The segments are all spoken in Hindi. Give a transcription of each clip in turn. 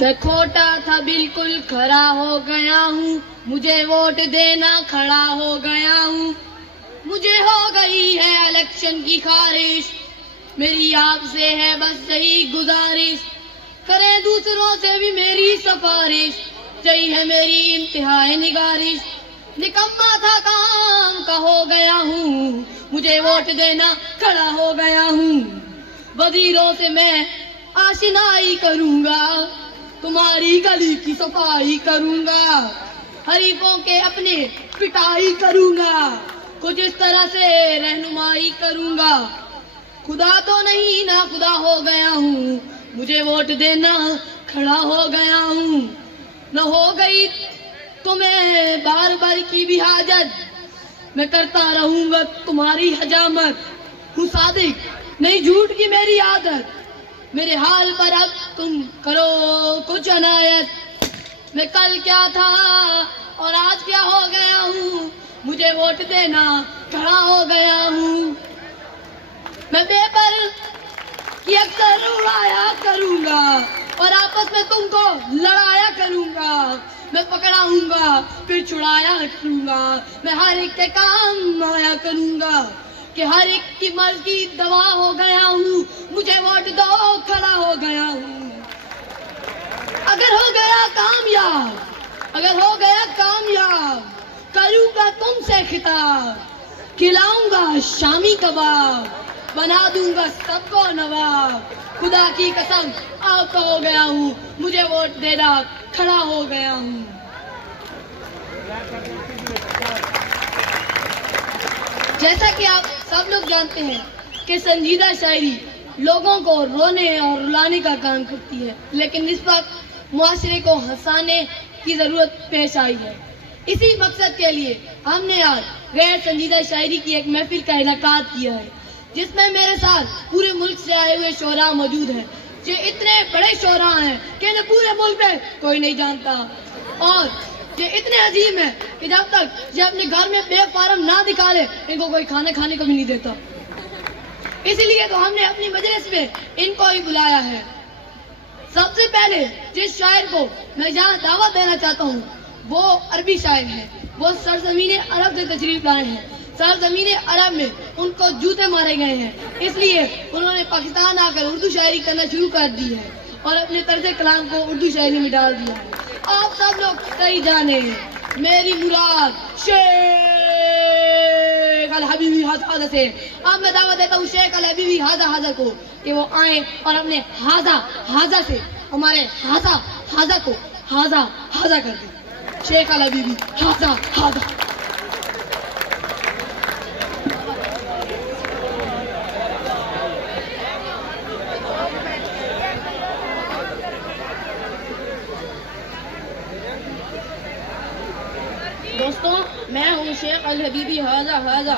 मैं खोटा था बिल्कुल खरा हो गया हूँ, मुझे वोट देना खड़ा हो गया हूँ। मुझे हो गई है इलेक्शन की ख्वाहिश, मेरी आपसे है बस यही गुजारिश, करें दूसरों से भी मेरी सिफारिश, यही है मेरी इंतहाई निगारिश। निकम्मा था काम का हो गया हूँ, मुझे वोट देना खड़ा हो गया हूँ। वजीरों से मैं आशिनाई करूंगा, तुम्हारी गली की सफाई करूंगा, हरीफों के अपने पिटाई करूंगा, कुछ इस तरह से रहनुमाई करूंगा। खुदा तो नहीं ना खुदा हो गया हूँ, मुझे वोट देना खड़ा हो गया हूँ। न हो गई तुम्हें बार बार की भी हाजत, मैं करता रहूंगा तुम्हारी हजामत। हूँ सादिक नहीं झूठ की मेरी आदत, मेरे हाल पर अब तुम करो कुछ अनायत। मैं कल क्या था और आज क्या हो गया हूँ, मुझे वोट देना खड़ा हो गया हूँ। मैं पेपर की अक्सर उड़ाया करूंगा और आपस में तुमको लड़ाया करूंगा। मैं पकड़ाऊंगा फिर छुड़ाया करूंगा, मैं हर एक के काम आया करूंगा कि हर एक की मर्जी दवा हो गया हूँ, मुझे वोट दो खड़ा हो गया हूँ। अगर हो गया कामयाब, अगर हो गया कामयाब, करूंगा तुमसे खिताब, खिलाऊंगा शामी कबाब, बना दूंगा सबको नवाब। खुदा की कसम आपका हो गया हूँ, मुझे वोट देना खड़ा हो गया हूँ। जैसा कि आप सब लोग जानते हैं कि संजीदा शायरी लोगों को रोने और रुलाने का काम करती है, लेकिन इस वक्त मुआशरे को हंसाने की जरूरत पेश आई है। इसी मकसद के लिए हमने आज गैर संजीदा शायरी की एक महफिल का इनेकाद किया है, जिसमें मेरे साथ पूरे मुल्क से आए हुए शोरा मौजूद हैं। ये इतने बड़े शोरा हैं कि इन्हें पूरे मुल्क में कोई नहीं जानता, और ये इतने अजीम है कि जब तक ये अपने घर में बेफारम ना दिखा ले, इनको कोई खाना खाने को भी नहीं देता। इसीलिए तो हमने अपनी मजलिस में इनको ही बुलाया है। सबसे पहले जिस शायर को मैं यहाँ दावत देना चाहता हूँ वो अरबी शायर है। वो सरजमीन अरब से तशरीफ लाए हैं। सरजमीन अरब में उनको जूते मारे गए हैं, इसलिए उन्होंने पाकिस्तान आकर उर्दू शायरी करना शुरू कर दी है और अपने तर्ज कलाम को उर्दू शायरी में डाल दिया है। आप सब लोग सही जाने, मेरी मुराद शेख अल हबीबी हाजा से अब मैं दावत देता हूँ शेख अल हबीबी हाजा को कि वो आए और अपने हाजा से हमारे हाजा को हाजा कर दे। शेख अल हबीबी हाजा। दोस्तों, मैं हूँ शेख अल हबीबी हाजा।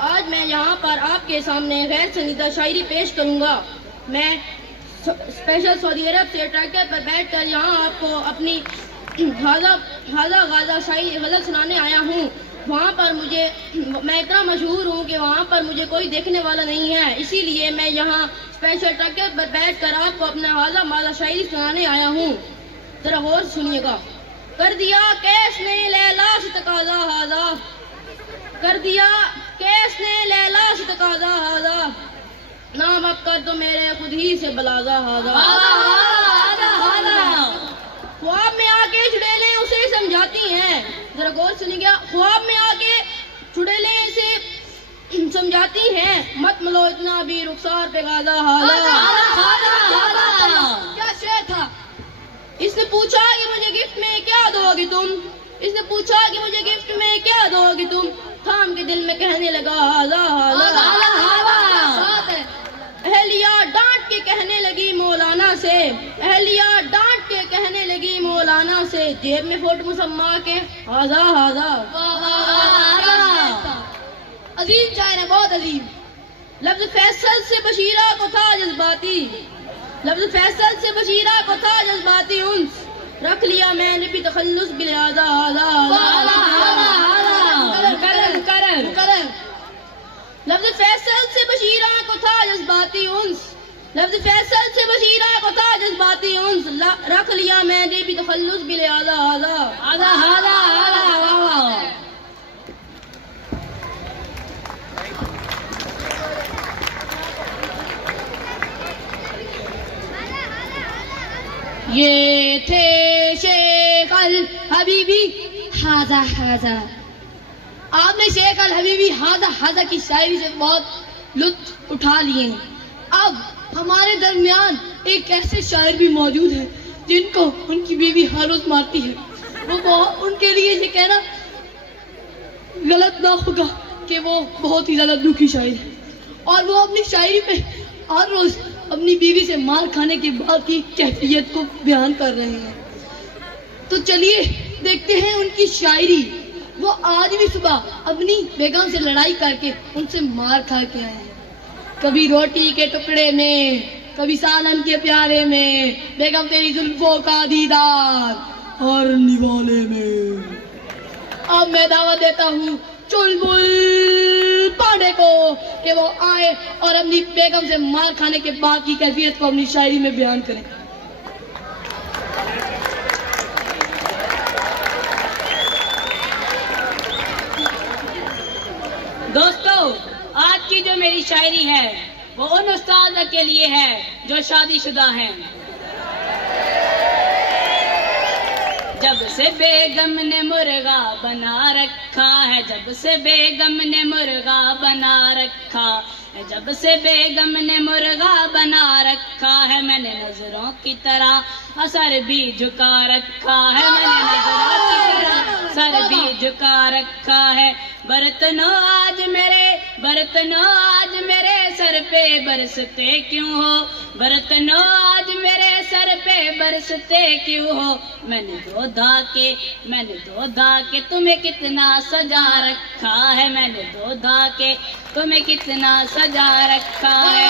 आज मैं यहाँ पर आपके सामने गैर संजीदा शायरी पेश करूँगा। मैं स्पेशल सऊदी अरब से ट्रैक्टर पर बैठकर यहाँ आपको अपनी गाजा शायरी गलत सुनाने आया हूँ। वहाँ पर मैं इतना मशहूर हूँ कि वहाँ पर मुझे कोई देखने वाला नहीं है, इसीलिए मैं यहाँ स्पेशल ट्रैक्टर पर बैठकर आपको अपना हाजा शायरी सुनाने आया हूँ। जरा गौर सुनिएगा। कर दिया केस ने लैला से तकाजा हाजा, कर दिया केस ने लैला से तकाजा हाजा, नाम अब कर तो मेरे खुद ही से बलाजा हाजा। ख्वाब में आके चुड़ैलें उसे समझाती हैं, जरा गौर सुनिएगा। ख्वाब में आके चुड़ैलें उसे समझाती हैं, मत मलो इतना भी रुखसार पे गाजा हाजा। क्या शेर था। इसने पूछा कि मुझे गिफ्ट में क्या दोगी तुम, इसने पूछा कि मुझे गिफ्ट में क्या दोगी तुम, थाम के दिल में कहने लगा हाजा। अहलिया डांट के कहने लगी मौलाना से, अहलिया डांट के कहने लगी मौलाना से, जेब में फोटो मुसम्मा के हाजा। अजीम शायर है, बहुत अजीम। लफ्ज फैसल से बशीरा को था जज्बाती, लफ्ज फैसल से बशीरा को था जज्बाती उन्स, रख लिया मैंने भी तखल्लुस बिलाजा। लफ्ज फैसल से बशीरा को था जज्बाती उन्स, लफ्ज फैसल से बशीरा को था जज्बाती उन्स, रख लिया मैंने भी तखल्लुस बिल आला आला आधा आधा आधा वाह वाह। ये थे शेख अल हबीबी हाजा हाजा। आपने शेख अल हबीबी हाजा हाजा की शायरी से बहुत लुत्फ उठा लिए हैं। अब हमारे दरमियान एक ऐसे शायर भी मौजूद है जिनको उनकी बीवी हर रोज मारती है। वो उनके लिए ये कहना गलत ना होगा कि वो बहुत ही ज्यादा दुखी शायर है और वो अपनी शायरी पे हर रोज अपनी बीवी से मार खाने के बाद की कैफियत को बयान कर रहे हैं। तो चलिए देखते हैं उनकी शायरी। वो आज भी सुबह अपनी बेगम से लड़ाई करके उनसे मार खा के आए हैं। कभी रोटी के टुकड़े में, कभी सालन के प्यारे में, बेगम तेरी जुल्फों का दीदार और निवाले में। अब मैं दावत देता हूँ चुलबुल पांडे को कि वो आए और अपनी बेगम से मार खाने के बाद की कैफियत को अपनी शायरी में बयान करें। दोस्तों, आज की जो मेरी शायरी है वो उन उस्ताद के लिए है जो शादीशुदा हैं। जब से बेगम ने मुर्गा बना रखा है, जब से बेगम ने मुर्गा बना रखा है, जब से बेगम ने मुर्गा बना रखा है, मैंने नजरों की तरह सर भी झुका रखा है, मैंने नजरों की तरह सर भी झुका रखा है। बर्तनों आज मेरे सर पे बरसते क्यों हो, बर्तनों आज मेरे सर पे बरसते क्यों हो। मैंने धो धा के तुम्हें कितना सजा रखा है, मैंने धो धा के तुम्हें कितना सजा रखा है।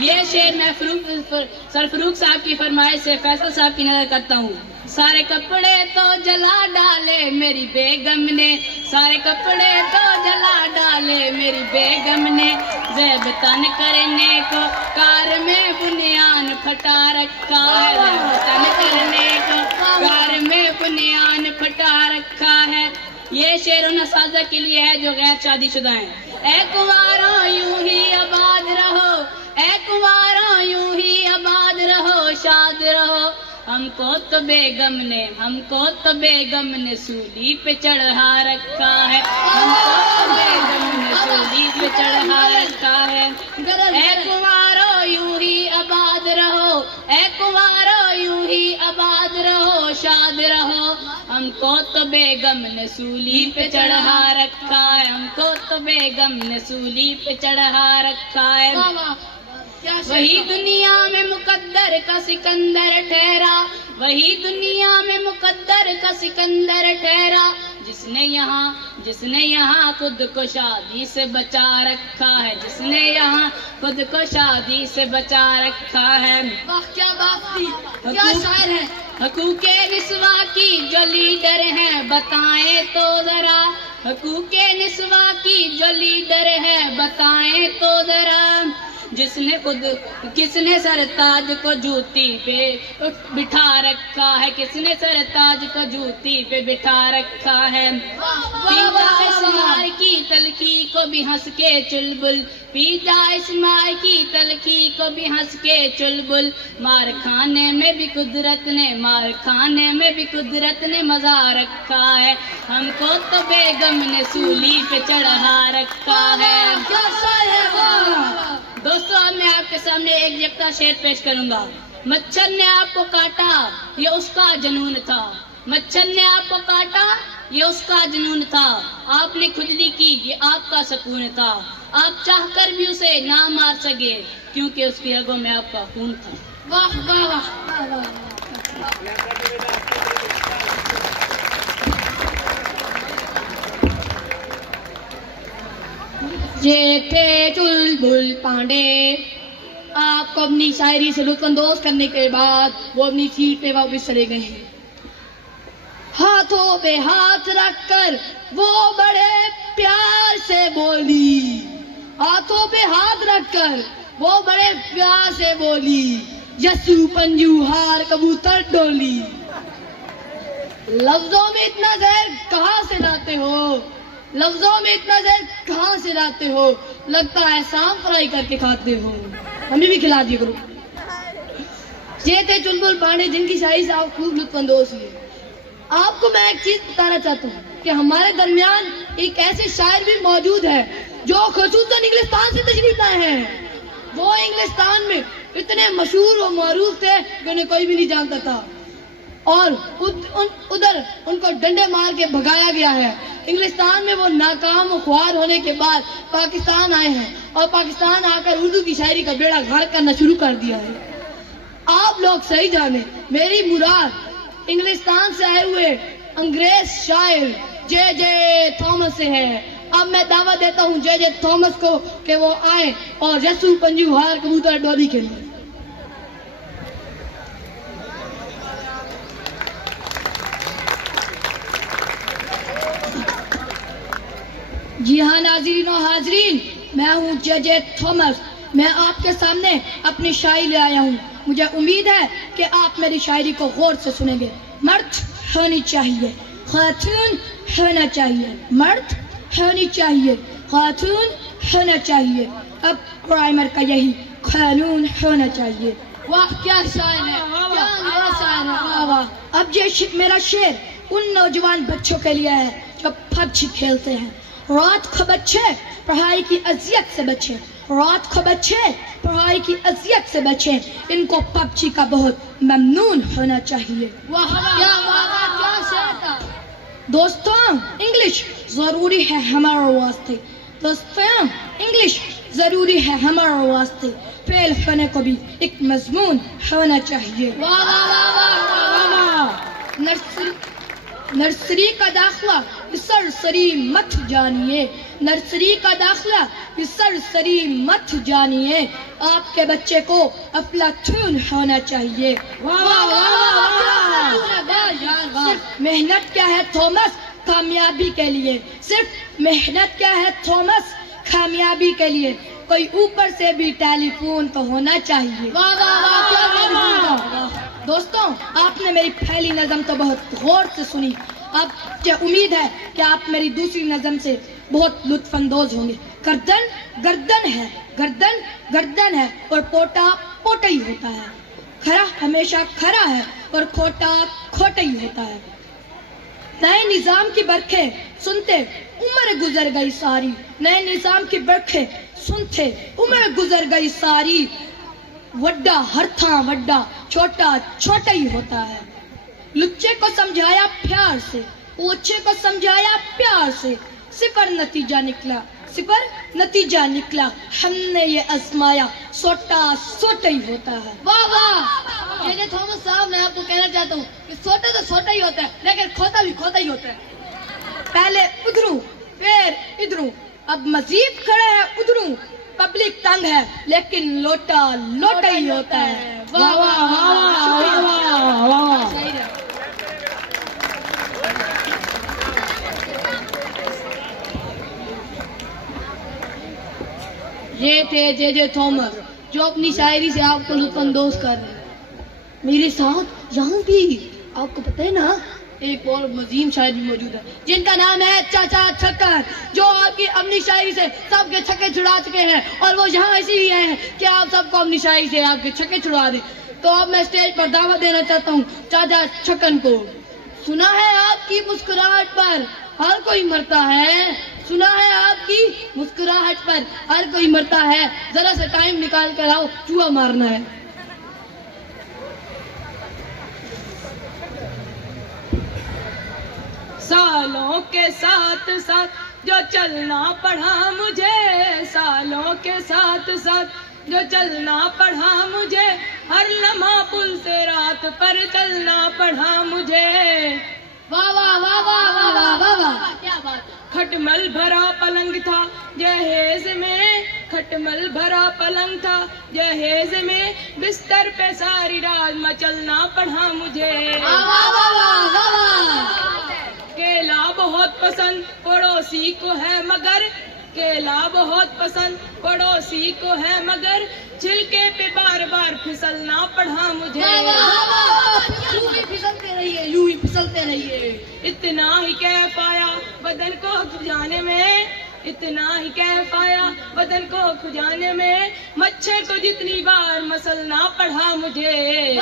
ये शेर मैं सर फरूक साहब की फरमाइश से फैसल साहब की नजर करता हूँ। सारे कपड़े तो जला डाले मेरी बेगम ने, सारे कपड़े तो जला डाले मेरी बेगम ने, ज़ेब तन करने को कार में बुनियान फटा रखा है, ज़ेब तन करने को कार में बुनियान फटा रखा है। ये शेर उन असाज़ा के लिए है जो गैर शादीशुदा हैं। ऐ कुंवारों यूं ही आबाद रहो, ऐ कुंवारों यूं ही आबाद रहो, शाद रहो। हमको तो बेगम ने सूली पे चढ़ा रखा है, हमको तो बेगम ने सूली पे चढ़ा रखा है। ऐ कुंवारों यूं ही आबाद रहो, ऐ कुंवारों यूं ही आबाद रहो, शाद रहो। हमको तो बेगम ने सूली पे चढ़ा रखा है, हमको तो बेगम ने सूली पे चढ़ा रखा है। वही दुनिया में मुकद्दर का सिकंदर ठहरा, वही दुनिया में मुकद्दर का सिकंदर ठहरा, जिसने यहाँ खुद को शादी से बचा रखा है, जिसने यहाँ खुद को शादी से बचा रखा है। वाह क्या बात थी, क्या शायर है। हकूके निस्वा की जो लीडर हैं बताएं तो जरा, हकूके निस्वा की जो लीडर है बताएं तो जरा। किसने सरताज को जूती पे बिठा रखा है, किसने सरताज को जूती पे बिठा रखा है। पीजा इस्माइल की तलखी को भी हंस के चुलबुल, पीजा इस्माइल की तलखी को भी हंस के चुलबुल। मार खाने में भी कुदरत ने मजा रखा है, हमको तो बेगम ने सूली पे चढ़ा रखा है। दोस्तों, अब मैं आपके सामने एक जगता शेर पेश करूंगा। मच्छर ने आपको काटा ये उसका जुनून था, मच्छर ने आपको काटा ये उसका जुनून था। आपने खुजली की ये आपका सुकून था, आप चाहकर भी उसे ना मार सके क्योंकि उसकी रगों में आपका खून था। वाह वाह वाह वाह। ये थे चुलबुल पांडे। आपको अपनी शायरी से लुत्फानंदोज करने के बाद वो अपनी सीट पे वापस चले गए हैं। हाथों पे हाथ रखकर वो बड़े प्यार से बोली, हाथों पे हाथ रखकर वो बड़े प्यार से बोली, यस्सू पंजू हार कबूतर डोली। लफ्जों में इतना जहर कहाँ से लाते हो, लफ्जों में इतना जहर कहाँ से लाते हो, लगता है सांप फ्राई करके खाते हो, हमें भी खिला दिया करो। ये थे चुलबुल पांडे जिनकी शायरी से आप खूब लुत्फानंदोज हुए। आपको मैं एक चीज बताना चाहता हूँ कि हमारे दरमियान एक ऐसे शायर भी मौजूद है जो खुसूसन इंग्लिस्तान से तशरीफ लाए हैं। वो इंग्लिस्तान में इतने मशहूर और मरूफ थे कि उन्हें कोई भी नहीं जानता था, और उधर उनको डंडे मार के भगाया गया है। इंग्लिस्तान में वो नाकाम और ख्वार होने के बाद पाकिस्तान आए हैं और पाकिस्तान आकर उर्दू की शायरी का बेड़ा गर्क करना शुरू कर दिया है। आप लोग सही जाने, मेरी मुराद इंग्लिस्तान से आए हुए अंग्रेज शायर जे थॉमस से है। अब मैं दावा देता हूँ जे थॉमस को कि वो आए और यस्सू पंजू हार कबूतर डोली के लिए। जी हाँ नाज़रीन और हाजरीन, मैं हूँ जे थॉमस। मैं आपके सामने अपनी शायरी ले आया हूँ। मुझे उम्मीद है कि आप मेरी शायरी को गौर से सुनेंगे। मर्द होनी चाहिए, खातून होना चाहिए, मर्द होनी चाहिए, खातून होना चाहिए, अब प्राइमर का यही कानून होना चाहिए। वाह क्या शायर है, क्या अंग्रेज शायर है, वाह वाह। अब ये मेरा शेर उन नौजवान बच्चों के लिए है जो पबजी खेलते हैं। रात को बच्चे पढ़ाई की अजियत से बचे, रात को बच्चे पढ़ाई की अजियत से बचे, इनको पबजी का बहुत ममनून होना चाहिए। वाह क्या वाह क्या शेर था। दोस्तों इंग्लिश जरूरी है हमारे वास्ते, दोस्तों इंग्लिश जरूरी है हमारे वास्ते, फेल होने को भी एक मजमून होना चाहिए। वाह वाह वाह वाह। नर्सरी का दाखिला सरसरी मत जानिए, नर्सरी का दाखिला सरसरी मत जानिए, आपके बच्चे को अफलातून होना चाहिए। सिर्फ मेहनत क्या है थॉमस कामयाबी के लिए, सिर्फ मेहनत क्या है थॉमस कामयाबी के लिए, कोई ऊपर से भी टेलीफोन तो होना चाहिए। दोस्तों आपने मेरी पहली नज़म तो बहुत गौर से सुनी, अब मुझे उम्मीद है कि आप मेरी दूसरी नज़म से बहुत लुत्फानंदोज होंगे। गर्दन गर्दन है, गर्दन गर्दन है और पोटा पोटा ही होता है, खरा हमेशा खरा है और खोटा खोटा ही होता है। नए निजाम की बरखे सुनते उम्र गुजर गई सारी, नए निजाम की बरखे सुनते उम्र गुजर गई सारी, वड्डा हर था वड्डा छोटा छोटा ही होता है। लुच्चे को समझाया प्यार से, ओछे को समझाया प्यार से, सिफर नतीजा निकला, सिफर नतीजा निकला, हमने ये आजमाया सोटा सोटा ही होता है। वाह वाह। ये थॉमस साहब मैं आपको कहना चाहता हूँ कि सोटा तो सोटा ही होता है लेकिन खोता भी खोता ही होता है। पहले उधरूं फिर इधरूं, अब मजीद खड़े हैं उधरूं, पब्लिक तंग है लेकिन लोटा लोटा ही होता है। वाह वाह वाह वाह। ये थे जे थॉमस जो अपनी शायरी से आपको लुत्फानंदोज कर रहे हैं। मेरे साथ यहाँ भी आपको पता है ना एक और मजीम शायर भी मौजूद है जिनका नाम है चाचा छक्कर, जो आपकी अपनी शायरी से सबके छक्के छुड़ा चुके हैं और वो यहाँ इसीलिए आए हैं कि आप सबको अपनी शायरी से आपके छक्के छुड़ा दें। तो अब मैं स्टेज पर दावत देना चाहता हूँ चाचा छक्कन को। सुना है आपकी मुस्कुराहट पर हर कोई मरता है, सुना है आपकी मुस्कुराहट पर हर कोई मरता है, जरा सा टाइम निकाल कर आओ चूहा मारना है। सालों के साथ साथ जो चलना पड़ा मुझे, सालों के साथ साथ जो चलना पड़ा मुझे, हर लम्हा पुल से रात पर चलना पड़ा मुझे। वाह वाह वाह वाह वाह वाह वाह वाह क्या बात। खटमल भरा पलंग था जहेज में, खटमल भरा पलंग था जहेज में, बिस्तर पे सारी रात मचलना पड़ा मुझे। वाह वाह वाह वाह वाह। केला बहुत पसंद पड़ोसी को है मगर केला बहुत पसंद पड़ोसी को है, मगर छिलके पे बार बार फिसलना पड़ा मुझे। यूं ही फिसलते रहिए, यूं ही फिसलते रहिए। इतना ही कह पाया बदन को खुजाने में, इतना ही कह पाया बदन को खुजाने में, मच्छर को जितनी बार मसलना पड़ा मुझे।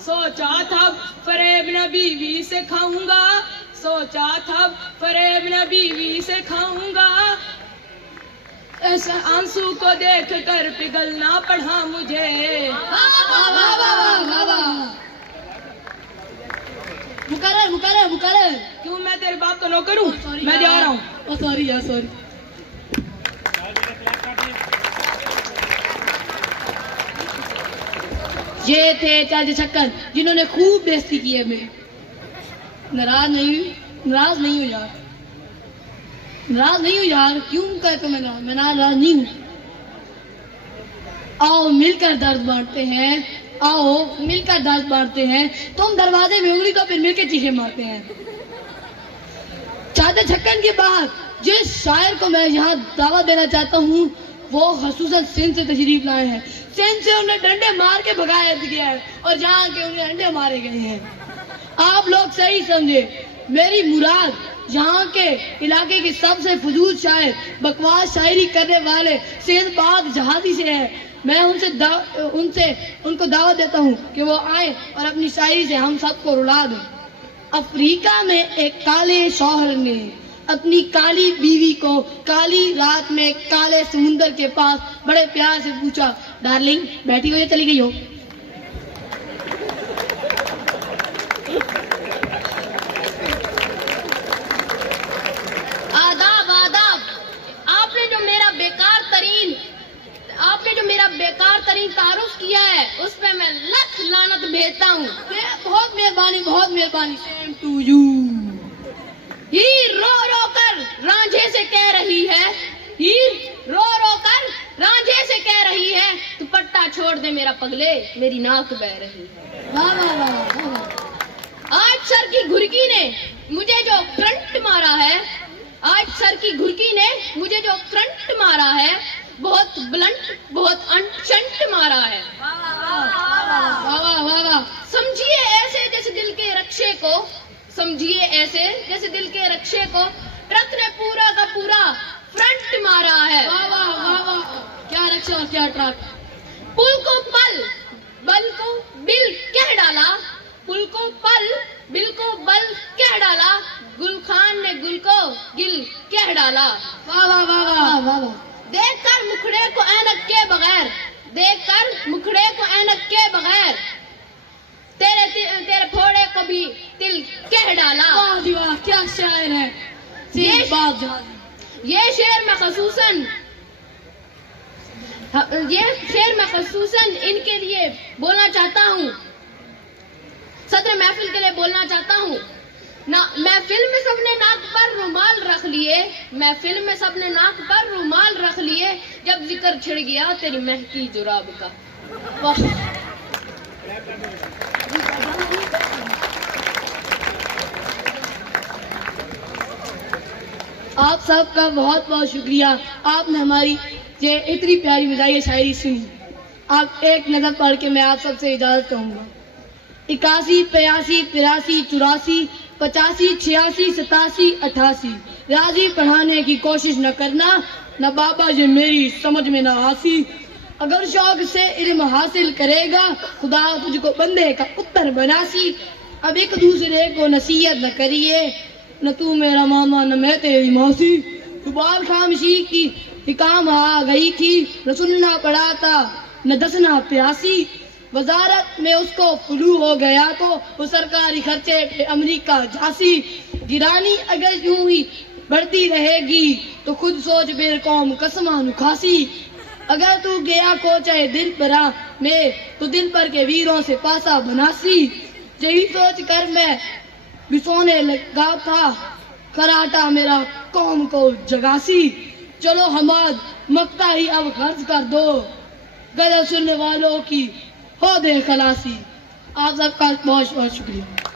सोचा था फरेब न बीवी से खाऊंगा, सोचा था फरेब न बीवी से खाऊंगा, ऐसा आंसू को देख कर पिघलना पड़ा मुझे। मुकर्रर मुकर्रर मुकर्रर। क्यों मैं तेरे बाप का नौकर हूँ? मैं जा रहा हूँ। सॉरी यार सॉरी। ये थे चाचा छक्कर जिन्होंने खूब बेइज्जती की है मेरी। नाराज नहीं हूँ यार, नाराज नहीं हूँ यार। क्यों कहते हो मैं नाराज नहीं हूँ। आओ मिलकर दर्द बांटते हैं, आओ मिलकर दर्द बांटते हैं। तुम दरवाजे में उंगली तो फिर मिलकर चीखे मारते हैं। चाचा छक्कन के बाद जिस शायर को मैं यहाँ दावा देना चाहता हूँ वो खसूसन सिंध से तशरीफ लाए हैं। सिंध से उन्हें डंडे मार के भगाया गया है और जहाँ के उन्हें डंडे मारे गए हैं। आप लोग सही समझे, मेरी मुराद यहाँ के इलाके के सबसे फजूल शायर, बकवास शायरी करने वाले सिंध बाग जहादी से है। मैं उनको दावत देता हूँ कि वो आए और अपनी शायरी से हम सबको रुला दें। अफ्रीका में एक काले शौहर ने अपनी काली बीवी को काली रात में काले समुंदर के पास बड़े प्यार से पूछा, डार्लिंग बैठी हुई चली गई हो? आदाब आदाब। आपने जो मेरा बेकार तरीन तारुफ किया है उस पे मैं लख लानत भेजता हूँ। बहुत मेहरबानी। Same to you. हीर रो रो कर रांझे से कह रही है, हीर रो रो कर रांझे से कह रही है, दुपट्टा छोड़ दे मेरा पगले, मेरी नाक बह रही है। वाह वाह वाह वाह। आज सर की घुरकी ने मुझे जो करंट मारा है, आज सर की घुरकी ने मुझे जो करंट मारा है, बहुत ब्लंट बहुत अनशंट मारा है। समझिए ऐसे जैसे दिल के रक्षे को, समझिए ऐसे जैसे दिल के रक्षे को ट्रक ने पूरा का पूरा फ्रंट मारा है। वाह वाह वाह। क्या रक्षा और क्या ट्रक। पुल को पल बल को बिल कह डाला, पुल को पल बिल को बल कह डाला, गुल खान ने गुल को गिल कह डाला। वाह वाह वाह वाह वाह। देखकर मुखड़े को ऐनक के बगैर, देखकर मुखड़े को ऐनक के बगैर, तेरे फोड़े को भी तिल कह डाला। वाह जी वाह, क्या शायर है। ये शेर मैं खसूसन इनके लिए बोलना चाहता हूँ, सदर महफिल के लिए बोलना चाहता हूँ ना। महफिल में सबने नाक पर रुमाल रख लिए, महफिल में सबने नाक पर रुमाल रख लिए, जब जिक्र छिड़ गया तेरी महकी जुराब का। वाह। आप सबका बहुत बहुत शुक्रिया। आपने हमारी ये इतनी प्यारी मिजाज शायरी सुनी। आप एक नजर पढ़ के मैं आप सबसे इजाजत चाहूंगा। 81, 85, 83, 84, 85, 86, 87, 88 राजी पढ़ाने की कोशिश न करना, न बाबा जी मेरी समझ में न आसी। अगर शौक से इल्म हासिल करेगा खुदा तुझको बंदे का उत्तर बनासी। अब एक दूसरे को नसीहत न करिए, न तू मेरा मामा न मैं तेरी मौसी। सुबाल खामशी की काम आ गई थी, न सुनना पड़ा था न दसना प्यासी। वजारत में उसको फ्लू हो गया तो वो सरकारी खर्चे पे अमेरिका झांसी। गिरानी अगर यूं ही बढ़ती रहेगी तो खुद सोच बेर कौम कसमान खासी। अगर तू गया कोचे दिल परा में तो दिल पर के वीरों से पासा बनासी। यही सोच कर मैं भी सोने लगा था, कराटा मेरा कौम को जगासी। चलो हमाद मक्ता ही अब खर्च कर दो, गजल सुनने वालों की हो दे खलासी। आप सबका बहुत बहुत शुक्रिया।